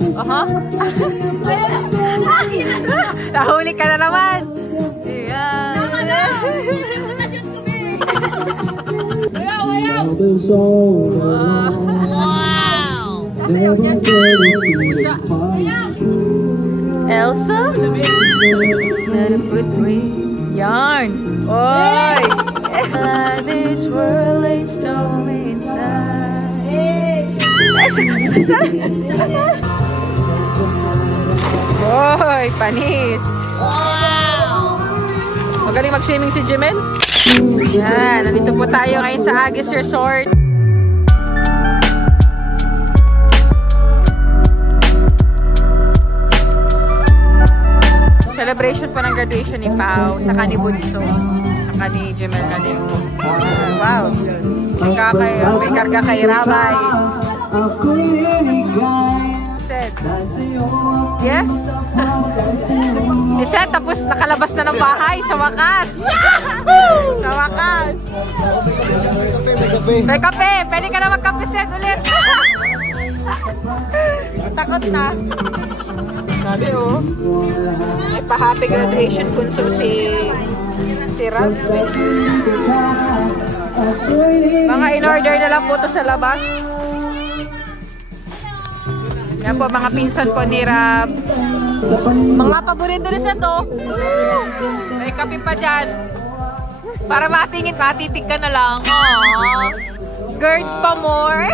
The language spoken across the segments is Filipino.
Aha. Nahuli ka na naman. Ayan. Wow! Elsa? Let it put me. Yarn. Oy! This world is stormy inside. Oy! Panis! Wow! Magaling mag-swimming si Jimel? Yan, nandito po tayo ngayon sa Agis Resort. Celebration pa ng graduation ni Pao, saka ni Bunso, saka ni Jimel na din po. Wow! May karga kay Rabay. Seth. Yes? Si Seth, tapos nakalabas na ng bahay sa wakas. Sa wakas. May kape. Pwede ka na magkape, Seth, ulit. Takot na. Sabi, oh. May pa-happy graduation kunso si Rab. Mga in-order na lang po ito sa labas. Yan po, mga pinsan po ni Rab. Mga paborito rin sa to. May kape pa dyan. Para matingin, matitig ka na lang. Aww. GERD pa more.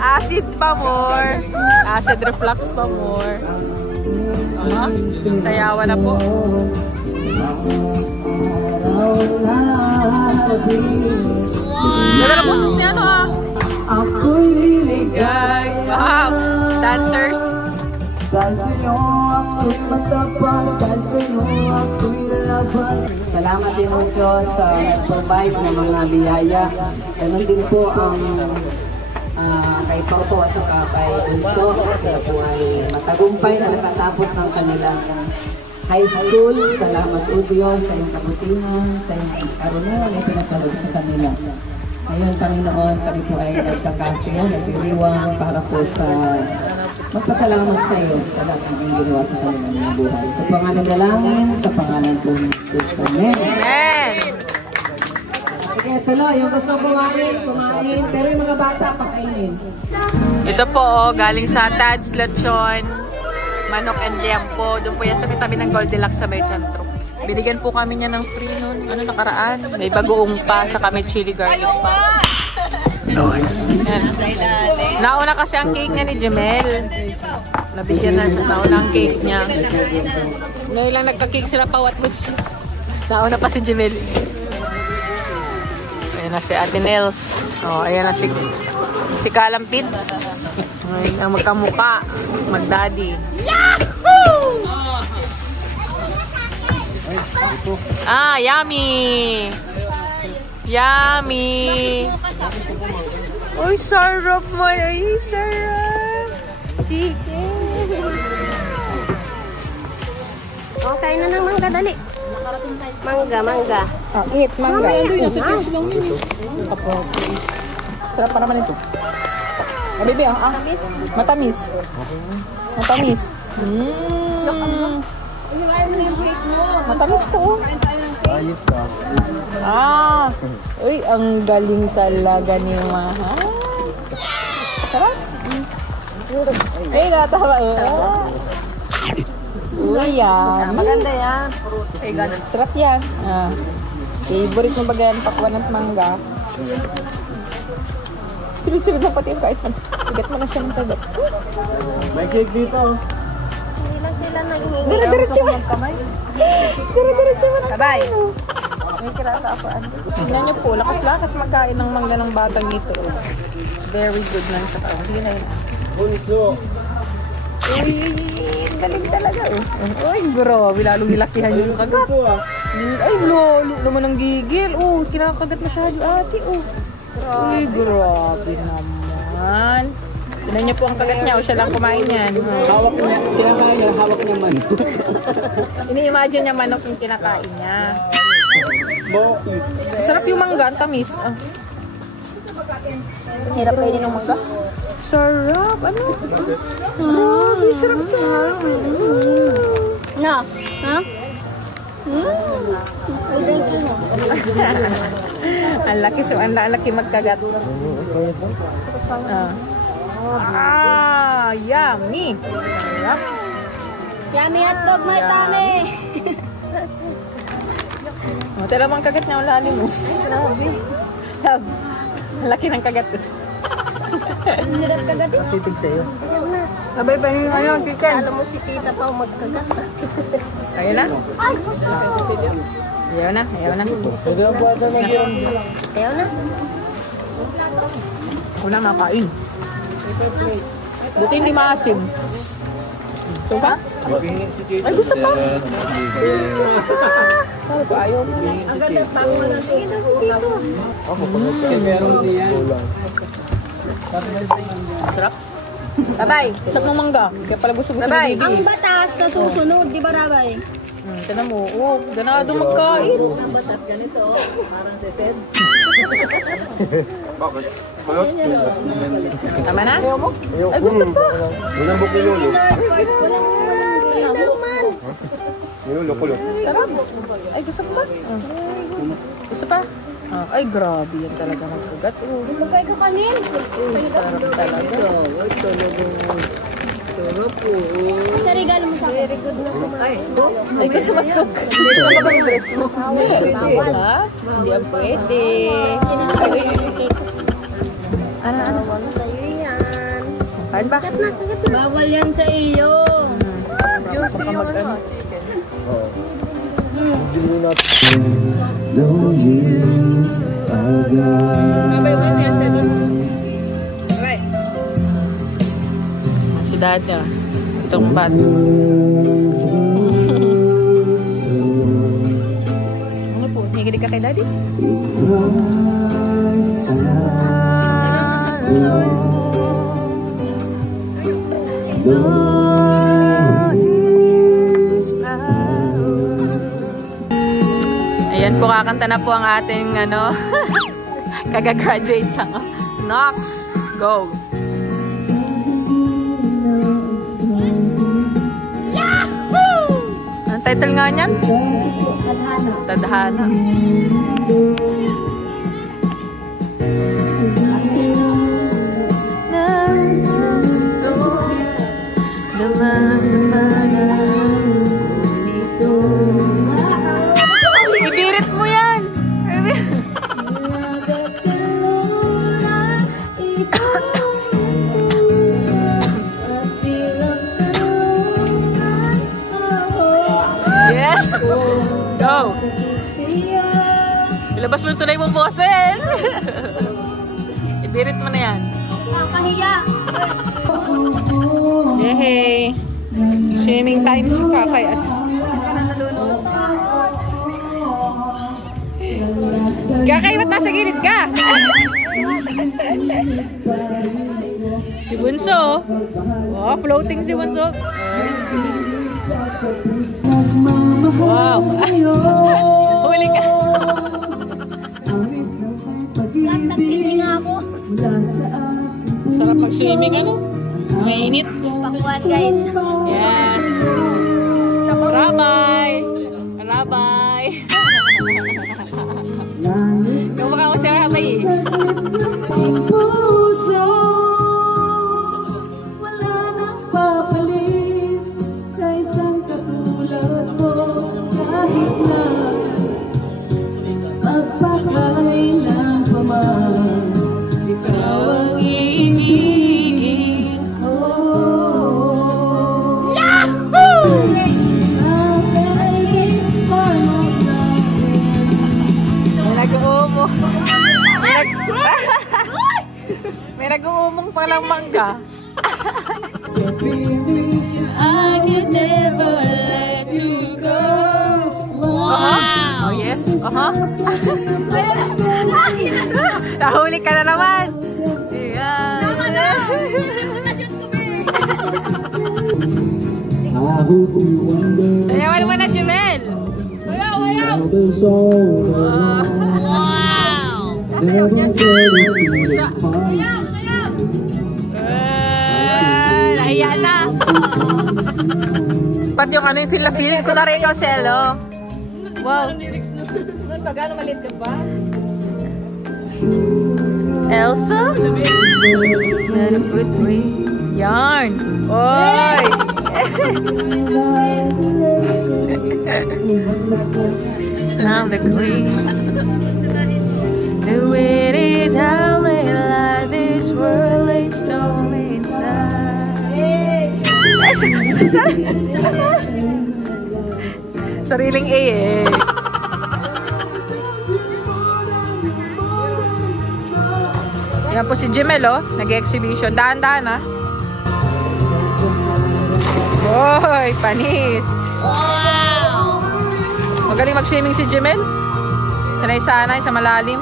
Acid pa more. Acid reflux pa more. Sayawan na po. Wow! Ganda na boses niya, ano ah? Ako'y liligay. Wow! Dancers. Dahil sa'yo ako'y matapang. Dahil sa'yo ako'y lalaban. Salamat din po Diyos sa nag-provide ng mga biyaya. Ganon din po ang kay Toto at saka kay Bunso. Sila po ay matagumpay na nakatapos ng kanilang high school. Salamat po Diyos sa iyong kabutihan, sa iyong karunungan na pinagkalog sa kanila. Ngayon, Panginoon, kami po ay nagkakasya, nagdiriwang para po sa magpasalamat sa iyo sa lahat ng iyong ginawa sa kanilang mga buhay. Sa pangalan dalangin, sa pangalan po ni Jesus. Amen. Amen. Sige, tuloy. Yung gusto kumain, kumain. Pero yung mga bata, pakainin. Ito po, oh, galing sa Tad's Lechon, manok and liempo. Doon po yan sa tabi ng Goldilocks sa may sentro. Binigyan po kami niya ng free nun. Ano, nakaraan? May bagoong pa, sa kami chili garlic pa. Nauna kasi ang cake niya ni Jemel. Nabigyan na nauna ang cake niya. Ngayon lang nagka-cake sila pa what moves. Nauna pa si Jemel. Ayan na si Ate Nels. Oh, ayan na si Kalampits. Ngayon ang magkamuka. Mag-daddy. Yahoo! Ah, yummy! Yummy! Uy, sarap mo! Ay, sarap! Chicken! Okay na ng mangga, dali. Mangga, mangga. Ah, eat, mangga. Sarap pa naman ito. Ah, baby, ah. Matamis. Matamis. Matamis to. Ayos Ah. Uy, ang galing talaga ni Mahal. Sarap. Ay, natama. Uy, yan. Maganda yan. Ay, ganun. Sarap yan. Ah. Favorite mo ba yan? Pakwan ng mangga. Sunod-sunod lang pati yung kahit man. Bigat mo na siya ng tagat. May cake dito. Hindi lang sila naghihingi. Dire-diretso mo. Dire-diretso mo. Kabay. May kirata ako. Tingnan niyo po, lakas-lakas magkain ng mangga ng batang ito. Very good na sa tao. Sige na yun. Bunso. Uy, galing talaga. Uy, grabe. Lalong nilakihan yung kagat. Ay, lolo naman ang gigil. Oh, kinakagat masyado ate. Oh. Uy, grabe naman. Tignan niyo po ang kagat niya. O siya lang kumain yan. Hawak niya. Kinakain niya. Hawak niya man. Ini-imagine niya manok yung kinakain niya. Sarap yung mangga. Tamis. Ah. Hirap kainin ng mangga. Sarap. Ano? Grabe, sarap-sarap. No. Ha? Ang laki, so ang laki magkagat. Yummy. Sarap. Yummy hotdog, may tami. Tala mo ang kagat niya, ang lalim mo. Grabe. Ang laki ng kagat. Hirap kagat eh. Titig sa'yo. Sabay pa yung ano, chicken. Alam mo si tita pa magkagat. Ayaw na? Ay! Ayaw na, ayaw na. Ayaw na. Ako na nakain. Buti hindi maasim. Ito pa? Ay, gusto pa. Ayaw. Ang ganda pa mo na dito. Sarap. Tatay, sarap ng mangga. Kaya pala gusto-gusto ni baby. Ang batas sa susunod, di ba Rabay? Tinan mo, ganado magkain. Ang batas ganito, parang sesed. Bakit? Kulot? Tama na? Ay, gusto pa. Nilambok ni Lolo. Naman. Ni Lolo, kulot. Sarap. Ay, gusto pa. Gusto pa. Ay, grabe yan talaga magkagat. Magkay ka kanin. Sarap talaga. Sa regalo mo sa akin. Very good na kumain. Ay, gusto matkog. Dito ka ba yung dress mo? Ha? Hindi ang pwede. Ano? Sa'yo yan. Kain ba? Bawal yan sa iyo. Juicy yung ano. Babay mo yan, sabi. Right. Si Dada. Itong bat. Ano po? Nigilig ka kay Daddy? Ayan po, kakanta na po ang ating ano, kaga-graduate lang. Nox, go! Yahoo! Ang title nga niyan? Tadhana. Ibirit mo yan! Yes! Go! Ilabas mo tunay mong boses! Ibirit mo na yan. Kakahiya. Yehey! Swimming time si Kakay at Kakay, ba't nasa gilid ka? Si Bunso. Oh, floating si Bunso. Wow. Huli ka. Tagtiti nga ako. Sarap mag-swimming, ano? Mainit. Pakuan guys. Yes. Rabay. Rabay. Kumaka ko si Rabay eh. May nag-uumong palang mangga. I can never let you go. Oh yes. Nahuli ka na naman. Sayawan mo na, Jumel. Wow! na. Pat yung ano yung feel na feeling ko na rin ikaw, Selo. Wow. Pagano maliit ka ba? Elsa? Not a good way. Yarn. Oy! I'm the queen. The wind is howling like this world is storm inside. Sariling A eh. Yan po si Jimel, oh. Nag-exhibition. Daan-daan, ah. Hoy, panis. Wow! Magaling mag-swimming si Jimel. Sanay-sanay sa malalim.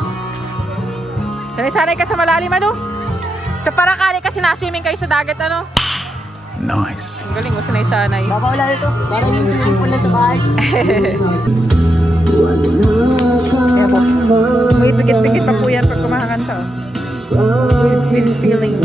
Sanay-sanay ka sa malalim, ano? Sa Paracali kasi na-swimming kayo sa dagat, ano? Nice. Galing mo, sanay-sanay. Baka wala ito. Parang yung swimming pool na sa bahay. Kaya po, may pikit-pikit pa po yan pag kumakakanta, oh. Feeling.